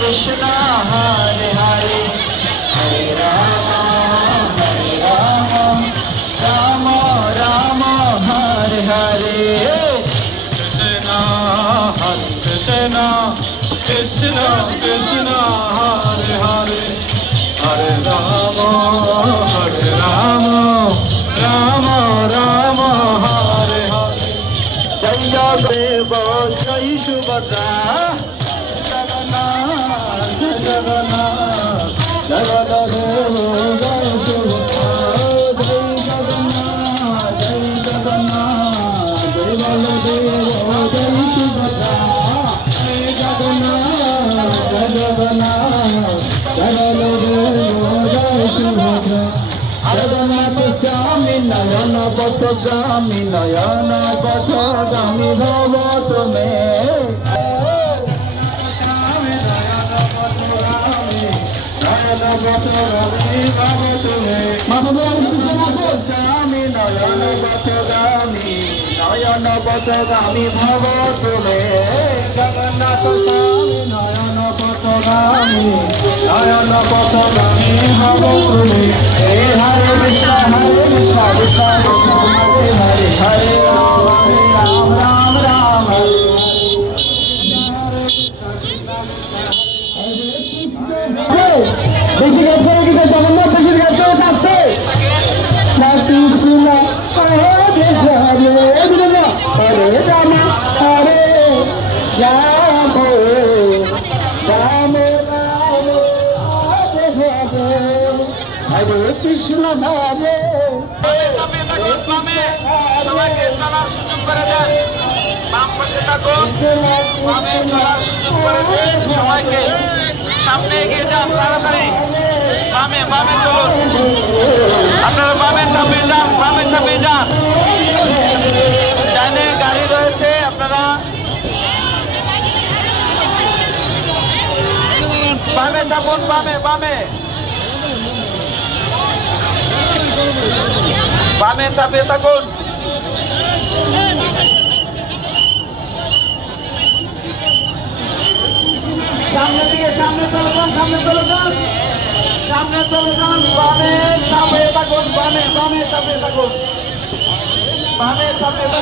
Krishna Hare Hare Hare Rama Rama Rama Hare Hare Krishna Krishna Krishna Hare Hare Hare Rama Rama Rama Hare Hare Jai Jagdeva Jai Subhadra Jagannath Jagannath Jagadadeva Jai Subhadra Jai Jagannath Jai Jagannath Jai Baladeva Jai Subhadra Jai Jagannath Jai Jagannath Jagadadeva Jai Subhadra Jagannath Swami Nayana Patagami Nayana Patagami Bhava Tume Nayana Patagami Bhava Tume Swami Nayana Patagami Nayana Patagami Bhava Tume Jagannath Swami Nayana Patagami Nayana Patagami Bhava Tume Hare Krishna Krishna Krishna Hare Hare Hare Ram Ram Ram Hare বেশি গেছে কিন্তু জগন্নাথ বেশি গেছে কাছে কৃষ্ণ হরে হরে হরে রাম হরে রাম রাম রাম হরে হরে কৃষ্ণ হরে সবাইকে চলার সুযোগ করে দেন বাম পাশে থাকুন বামে চলার সুযোগ করে দেন সবাইকে সামনে এগিয়ে যান তাড়াতাড়ি বামে বামে চলুন আপনারা বামে চাপিয়ে যান বামে চাপিয়ে যান ডাইনে গাড়ি রয়েছে আপনারা বামে চাপুন বামে বামে বামে চাপিয়ে থাকুন সামনে দিকে সামনে চলে যান সামনে চলে যান সামনে চলে যান বামে চাপিয়ে থাকুন বামে চাপিয়ে থাকুন বামে চাপিয়ে থাকুন